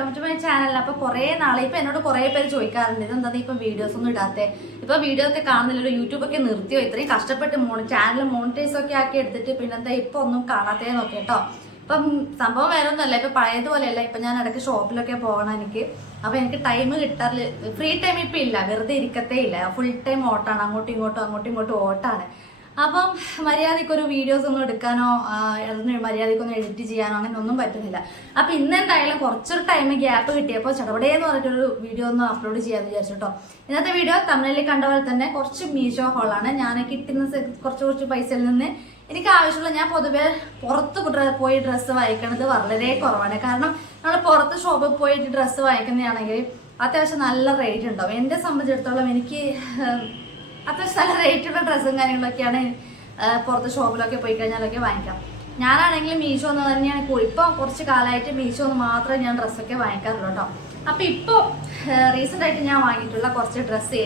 Welcome to my channel. അപ്പോൾ കുറേ നാളെ ഇപ്പം എന്നോട് കുറേ പേര് ചോദിക്കാറുണ്ട് ഇതെന്താ ഇപ്പം വീഡിയോസ് ഒന്നും ഇടാത്തേ, ഇപ്പോൾ വീഡിയോ ഒക്കെ കാണുന്നില്ലല്ലോ, യൂട്യൂബൊക്കെ നിർത്തിയോ, ഇത്രയും കഷ്ടപ്പെട്ട് ചാനൽ മോണിറ്റൈസ് ഒക്കെ ആക്കി എടുത്തിട്ട് പിന്നെന്താ ഇപ്പോൾ ഒന്നും കാണാത്തേന്നൊക്കെ കേട്ടോ. ഇപ്പം സംഭവം വേറെ ഒന്നുമല്ല, ഇപ്പം പഴയതുപോലെയല്ല. ഇപ്പം ഞാൻ ഇടയ്ക്ക് ഷോപ്പിലൊക്കെ പോകണം എനിക്ക്. അപ്പോൾ എനിക്ക് ടൈം കിട്ടാറില്ല, ഫ്രീ ടൈം ഇപ്പം ഇല്ല, വെറുതെ ഇരിക്കത്തേ ഇല്ല, ഫുൾ ടൈം ഓട്ടാണ്, അങ്ങോട്ടും ഇങ്ങോട്ടും ഓട്ടാണ്. അപ്പം മര്യാദയ്ക്കൊരു വീഡിയോസ് ഒന്നും എടുക്കാനോ മര്യാദയ്ക്കൊന്നും എഡിറ്റ് ചെയ്യാനോ അങ്ങനെ ഒന്നും പറ്റുന്നില്ല. അപ്പം ഇന്നെന്തായാലും കുറച്ചൊരു ടൈം ഗ്യാപ്പ് കിട്ടിയപ്പോൾ ചടപടേന്ന് പറഞ്ഞിട്ടൊരു വീഡിയോ ഒന്ന് അപ്ലോഡ് ചെയ്യാമെന്ന് വിചാരിച്ചിട്ടോ. ഇന്നത്തെ വീഡിയോ തമിഴിൽ കണ്ട പോലെ തന്നെ കുറച്ച് മീഷോ ഹോളാണ്. ഞാൻ കിട്ടുന്ന കുറച്ച് പൈസയിൽ നിന്ന് എനിക്ക് ആവശ്യമുള്ള, ഞാൻ പൊതുവെ പുറത്ത് പോയി ഡ്രസ്സ് വാങ്ങിക്കണത് വളരെ കുറവാണ്. കാരണം നമ്മൾ പുറത്ത് ഷോപ്പിൽ പോയിട്ട് ഡ്രസ്സ് വാങ്ങിക്കുന്നതാണെങ്കിൽ അത്യാവശ്യം നല്ല റേറ്റ് ഉണ്ടാവും. എന്നെ സംബന്ധിച്ചിടത്തോളം എനിക്ക് അത്യാവശ്യം നല്ല റേറ്റുള്ള ഡ്രസ്സും കാര്യങ്ങളൊക്കെയാണ് പുറത്ത് ഷോപ്പിലൊക്കെ പോയി കഴിഞ്ഞാലൊക്കെ വാങ്ങിക്കാം. ഞാനാണെങ്കിൽ മീഷോ എന്ന് തന്നെയാണ് ഇപ്പോൾ കുറച്ച് കാലമായിട്ട് മീഷോ എന്ന് മാത്രമേ ഞാൻ ഡ്രസ്സൊക്കെ വാങ്ങിക്കാറുള്ളൂ കേട്ടോ. അപ്പോൾ ഇപ്പോൾ റീസെൻ്റ് ആയിട്ട് ഞാൻ വാങ്ങിയിട്ടുള്ള കുറച്ച് ഡ്രസ്സ്,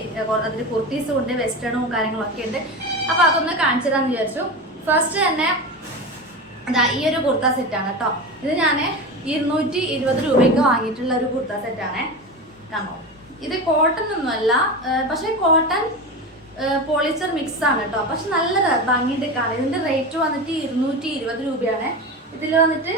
അതിൽ കുർത്തീസും ഉണ്ട്, വെസ്റ്റേണും കാര്യങ്ങളൊക്കെ ഉണ്ട്. അപ്പോൾ അതൊന്ന് കാണിച്ചു തരാമെന്ന് വിചാരിച്ചു. ഫസ്റ്റ് തന്നെ ഈ ഒരു കുർത്ത സെറ്റാണ് കേട്ടോ. ഇത് ഞാൻ 220 രൂപയ്ക്ക് വാങ്ങിയിട്ടുള്ള ഒരു കുർത്ത സെറ്റാണ്. കാണോ, ഇത് കോട്ടൺ ഒന്നുമല്ല, പക്ഷേ കോട്ടൺ പോളിസ്റ്റർ മിക്സ് ആണ് കേട്ടോ. പക്ഷെ നല്ല ഭംഗിയിട്ട് കാണാം. ഇതിന്റെ റേറ്റ് വന്നിട്ട് 220 രൂപയാണ്. ഇതിൽ വന്നിട്ട്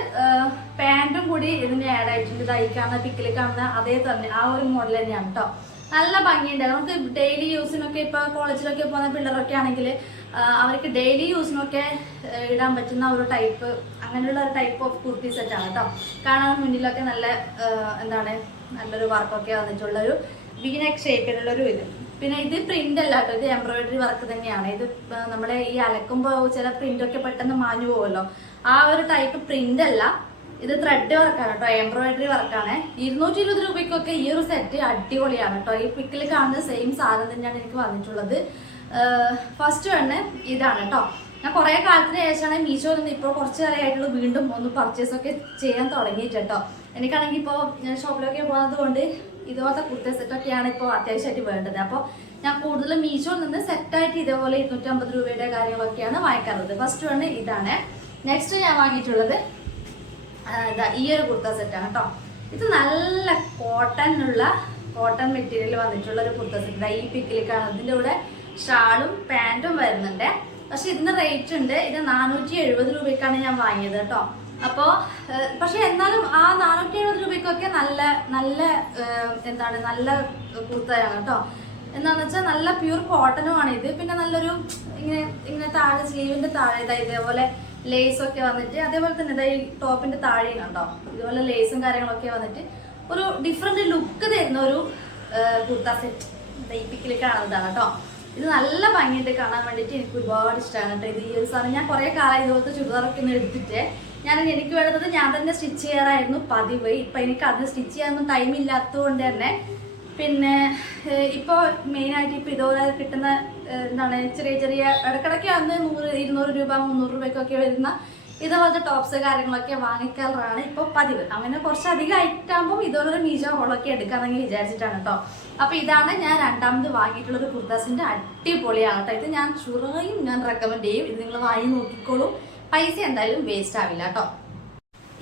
പാൻറ്റും കൂടി ഇതിന് ആഡ് ആയിട്ടുണ്ട്. തയ്ക്കാവുന്ന പിക്കിൽ കാണുന്ന അതേ തന്നെ ആ ഒരു മോഡൽ തന്നെയാണ് കേട്ടോ. നല്ല ഭംഗിയുണ്ട്. നമുക്ക് ഡെയിലി യൂസിനൊക്കെ ഇപ്പോൾ കോളേജിലൊക്കെ പോകുന്ന പിള്ളേരൊക്കെ ആണെങ്കിൽ അവർക്ക് ഡെയിലി യൂസിനൊക്കെ ഇടാൻ പറ്റുന്ന ഒരു ടൈപ്പ്, അങ്ങനെയുള്ള ഒരു ടൈപ്പ് ഓഫ് കുർത്തി സെറ്റാണ് കേട്ടോ. കാണാൻ മുന്നിലൊക്കെ നല്ല നല്ലൊരു വർക്കൊക്കെ വന്നിട്ടുള്ളൊരു വീനെക്ക് ഷേപ്പിലുള്ളൊരു ഇത്. പിന്നെ ഇത് പ്രിന്റ് അല്ല കേട്ടോ, ഇത് എംബ്രോയിഡറി വർക്ക് തന്നെയാണ്. ഇത് നമ്മുടെ ഈ അലക്കുമ്പോൾ ചില പ്രിന്റൊക്കെ പെട്ടെന്ന് മാഞ്ഞു പോകുമല്ലോ, ആ ഒരു ടൈപ്പ് പ്രിന്റ് അല്ല, ഇത് ത്രെഡ് വർക്കാണ് കേട്ടോ, എംബ്രോയിഡറി വർക്കാണ്. 220 രൂപയ്ക്കൊക്കെ ഈ ഒരു സെറ്റ് അടിപൊളിയാണ് കേട്ടോ. ഈ പിക്കിൽ കാണുന്ന സെയിം സാധനം തന്നെയാണ് എനിക്ക് വന്നിട്ടുള്ളത്. ഫസ്റ്റ് വണ് ഇതാണ് കേട്ടോ. ഞാൻ കുറേ കാലത്തിന് ശേഷമാണ് മീഷോയിൽ നിന്ന് ഇപ്പോൾ കുറച്ച് കാലമായിട്ടുള്ള വീണ്ടും ഒന്ന് പർച്ചേസ് ഒക്കെ ചെയ്യാൻ തുടങ്ങിയിട്ട് കേട്ടോ. എനിക്കാണെങ്കിൽ ഇപ്പോൾ ഞാൻ ഷോപ്പിലൊക്കെ പോകുന്നത് കൊണ്ട് ഇതുപോലത്തെ കുർത്ത സെറ്റൊക്കെയാണ് ഇപ്പോൾ അത്യാവശ്യമായിട്ട് വേണ്ടത്. അപ്പോൾ ഞാൻ കൂടുതലും മീഷോയിൽ നിന്ന് സെറ്റായിട്ട് ഇതേപോലെ 250 രൂപയുടെ കാര്യങ്ങളൊക്കെയാണ് വാങ്ങിക്കാറുള്ളത്. ഫസ്റ്റ് വണ് ഇതാണ്. നെക്സ്റ്റ് ഞാൻ വാങ്ങിയിട്ടുള്ളത് ഈ ഒരു കുർത്ത സെറ്റാണ് കേട്ടോ. ഇത് നല്ല കോട്ടൺ മെറ്റീരിയൽ വന്നിട്ടുള്ള ഒരു കുർത്ത സെറ്റ്. ഈ പിക്കിൽ കാണുന്നത് ഇതിൻ്റെ കൂടെ ഷാളും പാൻറ്റും വരുന്നുണ്ട്. പക്ഷെ ഇതിന് റേറ്റ് ഉണ്ട്. ഇത് 470 രൂപയ്ക്കാണ് ഞാൻ വാങ്ങിയത് കേട്ടോ. അപ്പോൾ പക്ഷെ എന്നാലും ആ 470 രൂപയ്ക്കൊക്കെ നല്ല കുർത്തയാണ് കേട്ടോ. എന്താണെന്ന് വെച്ചാൽ നല്ല പ്യൂർ കോട്ടനുമാണ് ഇത്. പിന്നെ നല്ലൊരു ഇങ്ങനെ താഴെ സ്ലീവിൻ്റെ താഴെ ഇതേപോലെ ലേസ് ഒക്കെ വന്നിട്ട്, അതേപോലെ തന്നെ ഈ ടോപ്പിന്റെ താഴെയും കണ്ടോ ഇതുപോലെ ലേസും കാര്യങ്ങളൊക്കെ വന്നിട്ട് ഒരു ഡിഫറെന്റ് ലുക്ക് തരുന്ന ഒരു കുർത്ത സെറ്റ് ഈ പിക്കിൽ കാണുന്നതാണ് കേട്ടോ. ഇത് നല്ല ഭംഗിയുണ്ട് കാണാൻ വേണ്ടിയിട്ട്. എനിക്ക് ഒരുപാട് ഇഷ്ടമാണ് കേട്ടോ. ഇത് ഈ ഒരു സാധനം ഞാൻ കുറേ കാലം ഇതുപോലത്തെ ചുരിദാറൊക്കെ ഒന്ന് എടുത്തിട്ട് എനിക്ക് വേണ്ടത് ഞാൻ തന്നെ സ്റ്റിച്ച് ചെയ്യാറായിരുന്നു പതിവ്. ഇപ്പം എനിക്ക് അത് സ്റ്റിച്ച് ചെയ്യാനൊന്നും ടൈം ഇല്ലാത്തതുകൊണ്ട് തന്നെ പിന്നെ ഇപ്പോൾ മെയിനായിട്ട് ഇപ്പോൾ ഇതുപോലെ കിട്ടുന്ന ചെറിയ ഇടയ്ക്കിടയ്ക്ക് അന്ന് 100, 200 രൂപ 300 രൂപയ്ക്കൊക്കെ വരുന്ന ഇതുപോലത്തെ ടോപ്സ് കാര്യങ്ങളൊക്കെ വാങ്ങിക്കാറാണ് ഇപ്പോൾ പതിവ്. അങ്ങനെ കുറച്ചധികം ഐറ്റാകുമ്പോൾ ഇതുപോലൊരു മീഷോ ഹോളൊക്കെ എടുക്കാമെന്ന് വിചാരിച്ചിട്ടാണ് കേട്ടോ. അപ്പോൾ ഇതാണ് ഞാൻ രണ്ടാമത് വാങ്ങിയിട്ടുള്ളൊരു കുർത്താസിൻ്റെ അടിപൊളിയാണ് കേട്ടോ. ഇത് ഞാൻ ഷുറായും ഞാൻ റെക്കമെൻഡ് ചെയ്യും. ഇത് നിങ്ങൾ വാങ്ങി നോക്കിക്കോളൂ, പൈസ എന്തായാലും വേസ്റ്റ് ആവില്ല കേട്ടോ.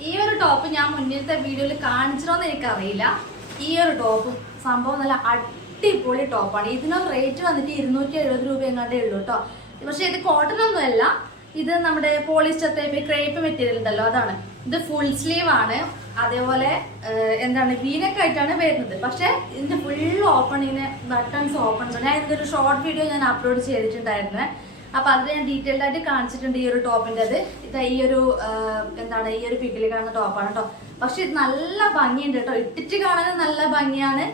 ഈ ഒരു ടോപ്പ് ഞാൻ മുന്നിലത്തെ വീഡിയോയിൽ കാണിച്ചിട്ടോന്ന് എനിക്കറിയില്ല. ഈ ഒരു ടോപ്പും സംഭവം നല്ല അടിപൊളി ടോപ്പാണ്. ഇതിനൊരു റേറ്റ് വന്നിട്ട് 270 രൂപ എങ്ങാണ്ടേ ഉള്ളൂ കേട്ടോ. പക്ഷെ ഇത് കോട്ടൺ ഒന്നുമല്ല, ഇത് നമ്മുടെ പോളിസ്റ്റർ ടൈപ്പ് ക്രേപ്പ് മെറ്റീരിയൽ ഉണ്ടല്ലോ, അതാണ്. ഇത് ഫുൾ സ്ലീവ് ആണ്. അതേപോലെ വീനൊക്കെ ആയിട്ടാണ് വരുന്നത്. പക്ഷെ ഇതിന്റെ ഫുൾ ഓപ്പൺ, ഇങ്ങനെ ബട്ടൺസ് ഓപ്പൺ. ഞാൻ ഇതിന്റെ ഒരു ഷോർട്ട് വീഡിയോ ഞാൻ അപ്ലോഡ് ചെയ്തിട്ടുണ്ടായിരുന്നു. അപ്പൊ അത് ഞാൻ ഡീറ്റെയിൽഡ് ആയിട്ട് കാണിച്ചിട്ടുണ്ട് ഈ ഒരു ടോപ്പിന്റെ. ഇത് ഈ ഒരു പിക്കിൽ കാണുന്ന ടോപ്പാണ് കേട്ടോ. പക്ഷെ ഇത് നല്ല ഭംഗിയുണ്ട് കേട്ടോ, ഇട്ടിട്ട് കാണാൻ നല്ല ഭംഗിയാണ്.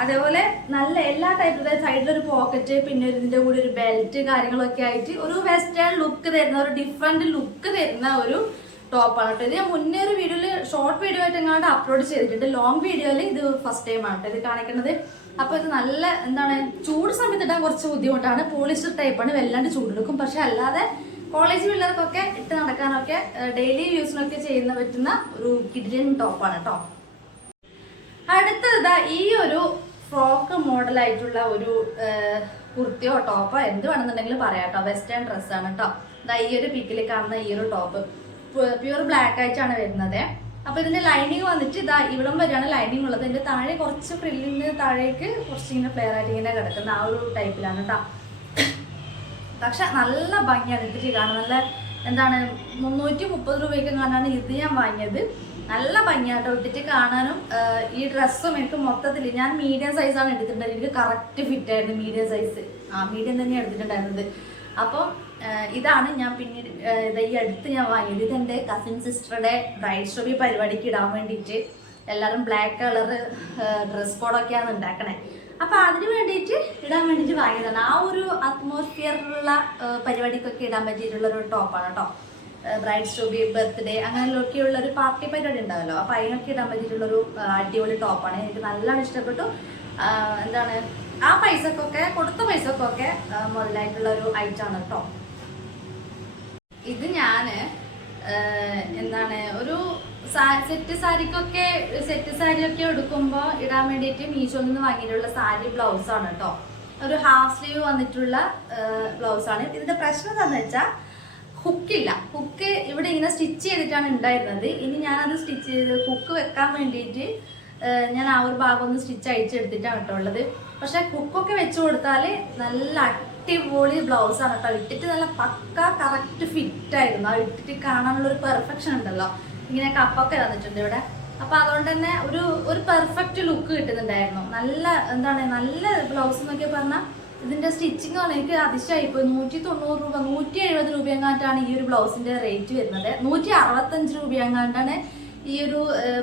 അതേപോലെ നല്ല എല്ലാ ടൈപ്പിലും സൈഡിലൊരു പോക്കറ്റ്, പിന്നെ ഇതിന്റെ കൂടെ ഒരു ബെൽറ്റ് കാര്യങ്ങളൊക്കെ ആയിട്ട് ഒരു വെസ്റ്റേൺ ലുക്ക് തരുന്ന, ഒരു ഡിഫറെന്റ് ലുക്ക് തരുന്ന ഒരു ടോപ്പാണ് കേട്ടോ. ഇത് ഞാൻ മുന്നേ ഒരു വീഡിയോയിൽ ഷോർട്ട് വീഡിയോ ആയിട്ട് എങ്ങാണ്ട് അപ്ലോഡ് ചെയ്തിട്ടുണ്ട്. ലോങ് വീഡിയോയിൽ ഇത് ഫസ്റ്റ് ടൈം ആണ് കേട്ടോ ഇത് കാണിക്കുന്നത്. അപ്പോൾ ഇത് നല്ല ചൂട് സമയത്ത് ഇടാൻ കുറച്ച് ബുദ്ധിമുട്ടാണ്. പോളിസ്റ്റർ ടൈപ്പാണ്, വല്ലാണ്ട് ചൂടെടുക്കും. പക്ഷെ അല്ലാതെ കോളേജ് പിള്ളേർക്കൊക്കെ ഇട്ട് നടക്കാനൊക്കെ ഡെയിലി യൂസിനൊക്കെ ചെയ്യുന്ന പറ്റുന്ന ഒരു കിഡിലൻ ടോപ്പാണ് കേട്ടോ. അടുത്തത് ഈ ഒരു ഫ്രോക്ക് മോഡലായിട്ടുള്ള ഒരു കുർത്തിയോ ടോപ്പോ എന്ത് വേണമെന്നുണ്ടെങ്കിലും പറയാം കേട്ടോ. വെസ്റ്റേൺ ഡ്രസ്സാണ് കേട്ടോ. ഈ ഒരു പിക്കിൽ കാണുന്ന ഈ ഒരു ടോപ്പ് പ്യൂർ ബ്ലാക്ക് ആയിട്ടാണ് വരുന്നത്. അപ്പൊ ഇതിന്റെ ലൈനിങ് വന്നിട്ട് ഇതാ ഇവിടം വരെയാണ് ലൈനിങ് ഉള്ളത്. ഇതിന്റെ താഴെ കുറച്ച് ഫ്രില്ലിന് താഴേക്ക് കുറച്ച് ഇങ്ങനെ ഫ്ലെയർ ആയിട്ട് ഇങ്ങനെ കിടക്കുന്ന ആ ഒരു ടൈപ്പിലാണ് കേട്ടോ. പക്ഷെ നല്ല ഭംഗിയാണ് ഇട്ടിട്ട് കാണാൻ. നല്ല എന്താണ് 330 രൂപയ്ക്ക് കാണാനാണ് ഇത് ഞാൻ വാങ്ങിയത്. നല്ല ഭംഗിയാട്ടോ ഇട്ടിട്ട് കാണാനും. ഈ ഡ്രസ്സും എനിക്ക് മൊത്തത്തിൽ ഞാൻ മീഡിയം സൈസാണ് എടുത്തിട്ടുണ്ടായത്. എനിക്ക് കറക്റ്റ് ഫിറ്റ് ആയിരുന്നു മീഡിയം സൈസ്. മീഡിയം തന്നെയാണ് എടുത്തിട്ടുണ്ടായിരുന്നത്. അപ്പോൾ ഇതാണ് ഞാൻ പിന്നീട് ഈ അടുത്ത് ഞാൻ വാങ്ങിയത്. ഇതെൻ്റെ കസിൻ സിസ്റ്ററുടെ ബ്രൈഡ് ഷോബി പരിപാടിക്ക് ഇടാൻ വേണ്ടിയിട്ട് എല്ലാവരും ബ്ലാക്ക് കളർ ഡ്രസ് കോഡൊക്കെയാണ് ഉണ്ടാക്കണേ. അപ്പോൾ അതിന് വേണ്ടിയിട്ട് ഇടാൻ വേണ്ടിയിട്ട് വാങ്ങിയതാണ്. ആ ഒരു അറ്റ്മോസ്ഫിയറിലുള്ള പരിപാടിക്കൊക്കെ ഇടാൻ പറ്റിയിട്ടുള്ളൊരു ടോപ്പാണ് കേട്ടോ. ബ്രൈഡ് ഷോബി, ബർത്ത്ഡേ അങ്ങനെയൊക്കെയുള്ള ഒരു പാർട്ടി പരിപാടി ഉണ്ടാവല്ലോ. അപ്പോൾ അതിനൊക്കെ ഇടാൻ പറ്റിയിട്ടുള്ളൊരു അടിപൊളി ടോപ്പാണ്. എനിക്ക് നല്ലോണം ഇഷ്ടപ്പെട്ടു. എന്താണ് ആ പൈസക്കൊക്കെ കൊടുത്ത പൈസക്കൊക്കെ മുതലായിട്ടുള്ള ഒരു ഐറ്റമാണ് കേട്ടോ. ഇത് ഞാൻ എന്താണ് ഒരു സെറ്റ് സാരിയൊക്കെ എടുക്കുമ്പോൾ ഇടാൻ വേണ്ടിയിട്ട് മീഷോയിൽ നിന്ന് വാങ്ങിയിട്ടുള്ള സാരി ബ്ലൗസാണ് കേട്ടോ. ഒരു ഹാഫ് സ്ലീവ് വന്നിട്ടുള്ള ബ്ലൗസാണ്. ഇതിന്റെ പ്രശ്നം എന്താണെന്ന് വെച്ചാൽ ഹുക്കില്ല. ഹുക്ക് ഇവിടെ ഇങ്ങനെ സ്റ്റിച്ച് ചെയ്തിട്ടാണ് ഉണ്ടായിരുന്നത്. ഇനി ഞാനത് സ്റ്റിച്ച് ചെയ്ത് ഹുക്ക് വെക്കാൻ വേണ്ടിയിട്ട് ഞാൻ ആ ഒരു ഭാഗം ഒന്ന് സ്റ്റിച്ച് അയച്ചെടുത്തിട്ടാണ് കേട്ടോ ഉള്ളത്. പക്ഷെ ഹുക്കൊക്കെ വെച്ച് കൊടുത്താൽ നല്ല അടിപൊളി ബ്ലൗസാണ് കേട്ടോ. ഇട്ടിട്ട് നല്ല പക്ക കറക്റ്റ് ഫിറ്റ് ആയിരുന്നു. ആ ഇട്ടിട്ട് കാണാനുള്ളൊരു പെർഫെക്ഷൻ ഉണ്ടല്ലോ. ഇങ്ങനെ കപ്പൊക്കെ വന്നിട്ടുണ്ട് ഇവിടെ. അപ്പൊ അതുകൊണ്ട് തന്നെ ഒരു പെർഫെക്റ്റ് ലുക്ക് കിട്ടുന്നുണ്ടായിരുന്നു. നല്ല എന്താണ് നല്ല ബ്ലൗസ് എന്നൊക്കെ പറഞ്ഞാൽ ഇതിന്റെ സ്റ്റിച്ചിങ് ആണ് എനിക്ക് അതിശയായിപ്പോയി. 190 രൂപ 170 രൂപയെങ്ങാണ്ടാണ് ഈ ഒരു ബ്ലൗസിന്റെ റേറ്റ് വരുന്നത്. 165 രൂപയെങ്ങാണ്ടാണ് ഈ ഒരു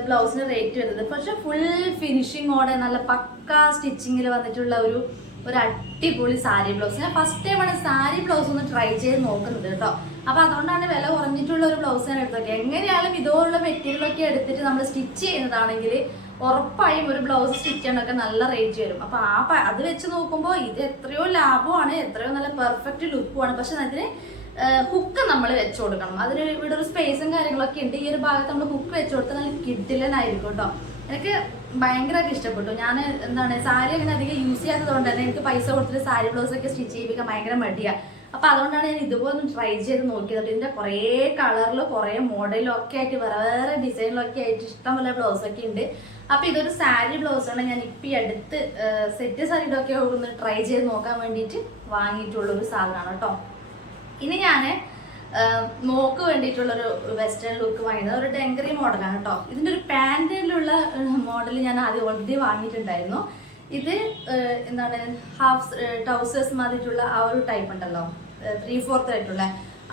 ബ്ലൗസിന്റെ റേറ്റ് വരുന്നത്. പക്ഷെ ഫുൾ ഫിനിഷിങ്ങോടെ നല്ല പക്ക സ്റ്റിച്ചിങ്ങിൽ വന്നിട്ടുള്ള ഒരു അടിപൊളി സാരി ബ്ലൗസ്. ഞാൻ ഫസ്റ്റ് ടൈമാണ് സാരി ബ്ലൗസ് ഒന്ന് ട്രൈ ചെയ്ത് നോക്കുന്നത് കേട്ടോ. അപ്പൊ അതുകൊണ്ടാണ് വില കുറഞ്ഞിട്ടുള്ള ഒരു ബ്ലൗസ് ഞാൻ എടുത്തൊക്കെ. എങ്ങനെയാലും ഇതുപോലുള്ള മെറ്റീരിയലൊക്കെ എടുത്തിട്ട് നമ്മൾ സ്റ്റിച്ച് ചെയ്യുന്നതാണെങ്കിൽ ഉറപ്പായും ഒരു ബ്ലൗസ് സ്റ്റിച്ച് ചെയ്യാനൊക്കെ നല്ല റേറ്റ് വരും. അപ്പൊ അത് വെച്ച് നോക്കുമ്പോൾ ഇത് എത്രയോ ലാഭമാണ്, എത്രയോ നല്ല പെർഫെക്റ്റ് ലുക്കുമാണ്. പക്ഷെ അതിന് ഹുക്ക് നമ്മൾ വെച്ച് കൊടുക്കണം. അതിന് ഇവിടെ ഒരു സ്പേസും കാര്യങ്ങളൊക്കെ ഉണ്ട്. ഈ ഒരു ഭാഗത്ത് നമ്മൾ ഹുക്ക് വെച്ച് കൊടുത്താൽ നല്ല കിഡിലനായിരിക്കും കേട്ടോ. എനിക്ക് ഭയങ്കരമായിട്ട് ഇഷ്ടപ്പെട്ടു. ഞാൻ എന്താണ് സാരി അങ്ങനെ അധികം യൂസ് ചെയ്യാത്തത് കൊണ്ട് തന്നെ എനിക്ക് പൈസ കൊടുത്തിട്ട് സാരി ബ്ലൗസൊക്കെ സ്റ്റിച്ച് ചെയ്യിപ്പിക്കാൻ ഭയങ്കര മടിയാണ്. അപ്പൊ അതുകൊണ്ടാണ് ഞാൻ ഇതുപോലെ ഒന്ന് ട്രൈ ചെയ്ത് നോക്കിയത്. ഇതിന്റെ കുറേ കളറിൽ കുറേ മോഡലും ഒക്കെ ആയിട്ട് വേറെ ഡിസൈനിലൊക്കെ ആയിട്ട് ഇഷ്ടംപോലെ ബ്ലൗസൊക്കെ ഉണ്ട്. അപ്പൊ ഇതൊരു സാരി ബ്ലൗസാണ്. ഞാൻ ഇപ്പം ഈ അടുത്ത് സെറ്റ് സാരിയുടെ ഒക്കെ ഒന്ന് ട്രൈ ചെയ്ത് നോക്കാൻ വേണ്ടിയിട്ട് വാങ്ങിയിട്ടുള്ളൊരു സാധനമാണ് കേട്ടോ. ഇനി ഞാൻ മോക്ക് വേണ്ടിയിട്ടുള്ളൊരു വെസ്റ്റേൺ ലുക്ക് വാങ്ങിയത് ഒരു ഡെങ്കറി മോഡലാണ് കേട്ടോ. ഇതിൻ്റെ ഒരു പാൻറ്റിലുള്ള മോഡൽ ഞാൻ ആദ്യം ഓൾറെഡി വാങ്ങിയിട്ടുണ്ടായിരുന്നു. ഇത് എന്താണ് ഹാഫ് ട്രൗസേഴ്സ് മാതിരിട്ടുള്ള ആ ഒരു ടൈപ്പ് ഉണ്ടല്ലോ, 3/4 ആയിട്ടുള്ള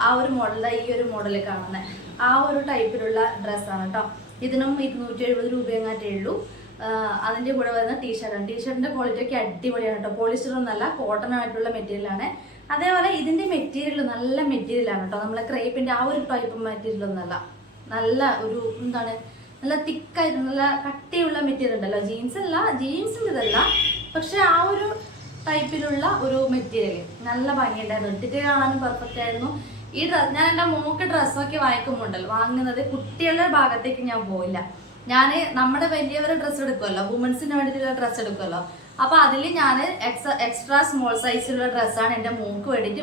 ആ ഒരു മോഡലിലാണ് ഈ ഒരു മോഡൽ കാണുന്നത്. ആ ഒരു ടൈപ്പിലുള്ള ഡ്രസ്സാണ് കേട്ടോ. ഇതിനും 270 രൂപയെങ്ങാറ്റേ ഉള്ളൂ. അതിൻ്റെ കൂടെ വരുന്ന ടീഷർട്ടാണ്. ടീഷർട്ടിൻ്റെ ക്വാളിറ്റി ഒക്കെ അടിപൊളിയാണ് കേട്ടോ. പോളിസ്റ്റർ ഒന്നല്ല, കോട്ടൺ ആയിട്ടുള്ള മെറ്റീരിയലാണ്. അതേപോലെ ഇതിൻ്റെ മെറ്റീരിയൽ നല്ല മെറ്റീരിയലാണ് കേട്ടോ. നമ്മളെ ക്രേപ്പിൻ്റെ ആ ഒരു ടൈപ്പ് മെറ്റീരിയൽ ഒന്നല്ല, നല്ല ഒരു എന്താണ് നല്ല തിക്കായിട്ട് നല്ല കട്ടിയുള്ള മെറ്റീരിയൽ ഉണ്ടല്ലോ. ജീൻസിൻ്റെ ഇതല്ല, പക്ഷെ ആ ഒരു ടൈപ്പിലുള്ള ഒരു മെറ്റീരിയൽ നല്ല ഭംഗിയുണ്ടായിരുന്നു. ഇട്ടിട്ട് കാണാനും പെർഫെക്റ്റ് ആയിരുന്നു. ഈ ഞാൻ എൻ്റെ മോക്ക് ഡ്രസ്സൊക്കെ വാങ്ങിക്കുമ്പോണ്ടല്ലോ വാങ്ങുന്നത് കുട്ടികളുടെ ഭാഗത്തേക്ക് ഞാൻ പോയില്ല. ഞാൻ നമ്മുടെ വലിയവരുടെ ഡ്രസ്സ് എടുക്കുമല്ലോ, വുമൻസിന് വേണ്ടിയിട്ടുള്ള ഡ്രസ്സ് എടുക്കുമല്ലോ. അപ്പൊ അതിൽ ഞാൻ എക്സ്ട്രാ സ്മോൾ സൈസിലുള്ള ഡ്രസ്സാണ് എൻ്റെ മോക്ക് വേണ്ടിയിട്ട്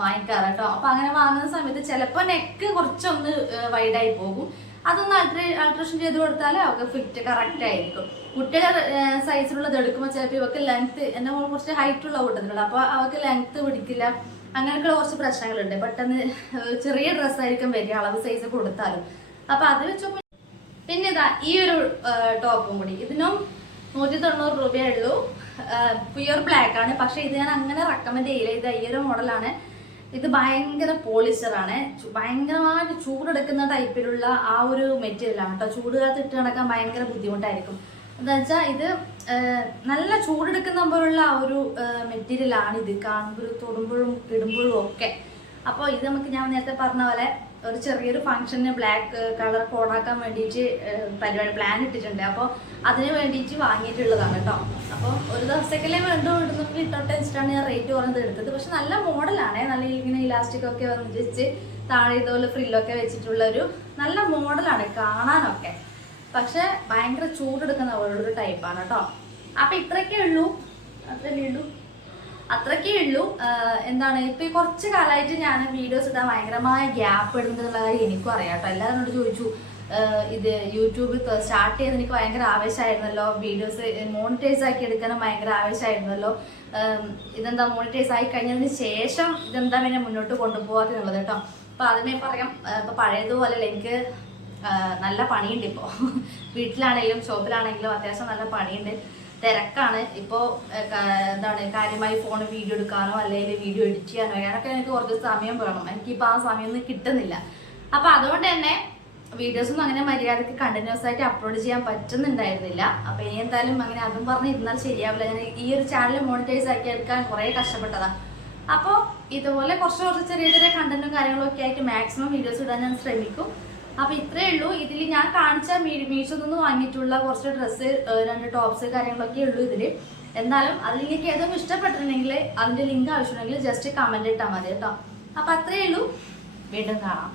വാങ്ങിക്കാറ് കേട്ടോ. അപ്പൊ അങ്ങനെ വാങ്ങുന്ന സമയത്ത് ചിലപ്പോൾ നെക്ക് കുറച്ചൊന്ന് വൈഡായി പോകും. അതൊന്ന് അൾട്രേഷൻ ചെയ്ത് കൊടുത്താൽ അവർക്ക് ഫിറ്റ് കറക്റ്റ് ആയിരിക്കും. കുട്ടികളുടെ സൈസിലുള്ളത് എടുക്കുമ്പോൾ ചിലപ്പോൾ ഇവർക്ക് ലെങ്ത്ത്, എൻ്റെ മോൾ കുറച്ച് ഹൈറ്റുള്ള കൂട്ടത്തിലുള്ള, അപ്പോൾ അവർക്ക് ലെങ്ത്ത് പിടിക്കില്ല. അങ്ങനെയൊക്കെയുള്ള കുറച്ച് പ്രശ്നങ്ങളുണ്ട്. പെട്ടെന്ന് ചെറിയ ഡ്രസ്സായിരിക്കും വരിക അളവ് സൈസ് കൊടുത്താലും. അപ്പൊ അത് വെച്ചപ്പോൾ പിന്നെ ഇതാ ഈ ഒരു ടോപ്പും കൂടി, ഇതിനും 190 രൂപയേ ഉള്ളൂ. പ്യുർ ബ്ലാക്ക് ആണ്. പക്ഷെ ഇത് ഞാൻ അങ്ങനെ റെക്കമെൻഡ് ചെയ്യില്ല. ഇത് ഈ ഒരു മോഡലാണ്. ഇത് ഭയങ്കര പോളിസ്റ്ററാണ്. ഭയങ്കരമായിട്ട് ചൂടെടുക്കുന്ന ടൈപ്പിലുള്ള ആ ഒരു മെറ്റീരിയലാണ് കേട്ടോ. ചൂടുകാലത്ത് ഇട്ട് നടക്കാൻ ഭയങ്കര ബുദ്ധിമുട്ടായിരിക്കും. എന്താ വെച്ചാൽ ഇത് നല്ല ചൂടെടുക്കുന്ന പോലുള്ള ആ ഒരു മെറ്റീരിയലാണ്. ഇത് കാണുമ്പോഴും തൊടുമ്പോഴും ഇടുമ്പോഴും ഒക്കെ. അപ്പോൾ ഇത് നമുക്ക് ഞാൻ നേരത്തെ പറഞ്ഞ പോലെ ഒരു ചെറിയൊരു ഫംഗ്ഷന് ബ്ലാക്ക് കളർ കോഡാക്കാൻ വേണ്ടിയിട്ട് പരിപാടി പ്ലാൻ ഇട്ടിട്ടുണ്ട്. അപ്പോൾ അതിന് വേണ്ടിയിട്ട് വാങ്ങിയിട്ടുള്ളതാണ് കേട്ടോ. അപ്പോൾ ഒരു ദിവസത്തേക്കല്ലേ വേണ്ടോ ഇടുന്നെങ്കിൽ ഇട്ടോട്ടെ വെച്ചിട്ടാണ് ഞാൻ റേറ്റ് കുറഞ്ഞത് എടുത്തത്. പക്ഷെ നല്ല മോഡലാണ്. നല്ല ഇങ്ങനെ ഇലാസ്റ്റിക് ഒക്കെ വെച്ച് താഴെ ഇതുപോലെ ഫ്രില്ലൊക്കെ വെച്ചിട്ടുള്ളൊരു നല്ല മോഡലാണ് കാണാനൊക്കെ. പക്ഷെ ഭയങ്കര ചൂടെടുക്കുന്ന പോലുള്ളൊരു ടൈപ്പാണ് കേട്ടോ. അപ്പം ഇത്രയൊക്കെ ഉള്ളൂ. അത്രയ്ക്കേ ഉള്ളൂ. എന്താണ് ഇപ്പൊ ഈ കുറച്ച് കാലമായിട്ട് ഞാൻ വീഡിയോസ് ഇടാൻ ഭയങ്കരമായ ഗ്യാപ്പ് ഇടുന്നുള്ള കാര്യം എനിക്കും അറിയാം കേട്ടോ. എല്ലാവരും ചോദിച്ചു ഇത് യൂട്യൂബ് സ്റ്റാർട്ട് ചെയ്ത് എനിക്ക് ഭയങ്കര ആവേശമായിരുന്നല്ലോ, വീഡിയോസ് മോണിറ്റൈസ് ആക്കി എടുക്കാനും ഭയങ്കര ആവേശമായിരുന്നല്ലോ. ഇതെന്താ മോണിറ്റൈസ് ആയി കഴിഞ്ഞതിന് ശേഷം ഇതെന്താ പിന്നെ മുന്നോട്ട് കൊണ്ടുപോകാതെന്നുള്ളത് കേട്ടോ. അപ്പം അതിനെ പറയാം, ഇപ്പം പഴയതുപോലെയല്ല, എനിക്ക് നല്ല പണിയുണ്ട് ഇപ്പോൾ. വീട്ടിലാണെങ്കിലും ഷോപ്പിലാണെങ്കിലും അത്യാവശ്യം നല്ല പണിയുണ്ട്, തിരക്കാണ് ഇപ്പോൾ. എന്താണ് കാര്യമായി ഫോൺ വീഡിയോ എടുക്കാനോ അല്ലെങ്കിൽ വീഡിയോ എഡിറ്റ് ചെയ്യാനോ അതിനൊക്കെ എനിക്ക് കുറച്ച് സമയം വേണം. എനിക്കിപ്പോൾ ആ സമയമൊന്നും കിട്ടുന്നില്ല. അപ്പോൾ അതുകൊണ്ട് തന്നെ വീഡിയോസൊന്നും അങ്ങനെ മര്യാദയ്ക്ക് കണ്ടിന്യൂസ് ആയിട്ട് അപ്ലോഡ് ചെയ്യാൻ പറ്റുന്നുണ്ടായിരുന്നില്ല. അപ്പോൾ ഇനി എന്തായാലും അങ്ങനെ അതും പറഞ്ഞ് ഇരുന്നാൽ ശരിയാവില്ല. ഞാൻ ഈ ഒരു ചാനൽ മോണിറ്റൈസ് ആക്കി എടുക്കാൻ കുറേ കഷ്ടപ്പെട്ടതാണ്. അപ്പോൾ ഇതുപോലെ കുറച്ച് ചെറിയ ചെറിയ കണ്ടന്റും കാര്യങ്ങളൊക്കെ ആയിട്ട് മാക്സിമം വീഡിയോസ് ഇടാൻ ഞാൻ ശ്രമിക്കും. അപ്പോൾ ഇത്രയേ ഉള്ളൂ. ഇതിൽ ഞാൻ കാണിച്ച മീഷോയിൽ നിന്ന് വാങ്ങിയിട്ടുള്ള കുറച്ച് ഡ്രസ്സ്, 2 ടോപ്സ് കാര്യങ്ങളൊക്കെ ഉള്ളൂ ഇതിൽ. എന്നാലും അതിൽ എനിക്ക് ഏതും ഇഷ്ടപ്പെട്ടിട്ടുണ്ടെങ്കിൽ അതിൻ്റെ ലിങ്ക് ആവശ്യമുണ്ടെങ്കിൽ ജസ്റ്റ് കമൻറ്റ് ഇട്ടാൽ മതി കേട്ടോ. അപ്പോൾ അത്രയേ ഉള്ളൂ. വീണ്ടും കാണാം.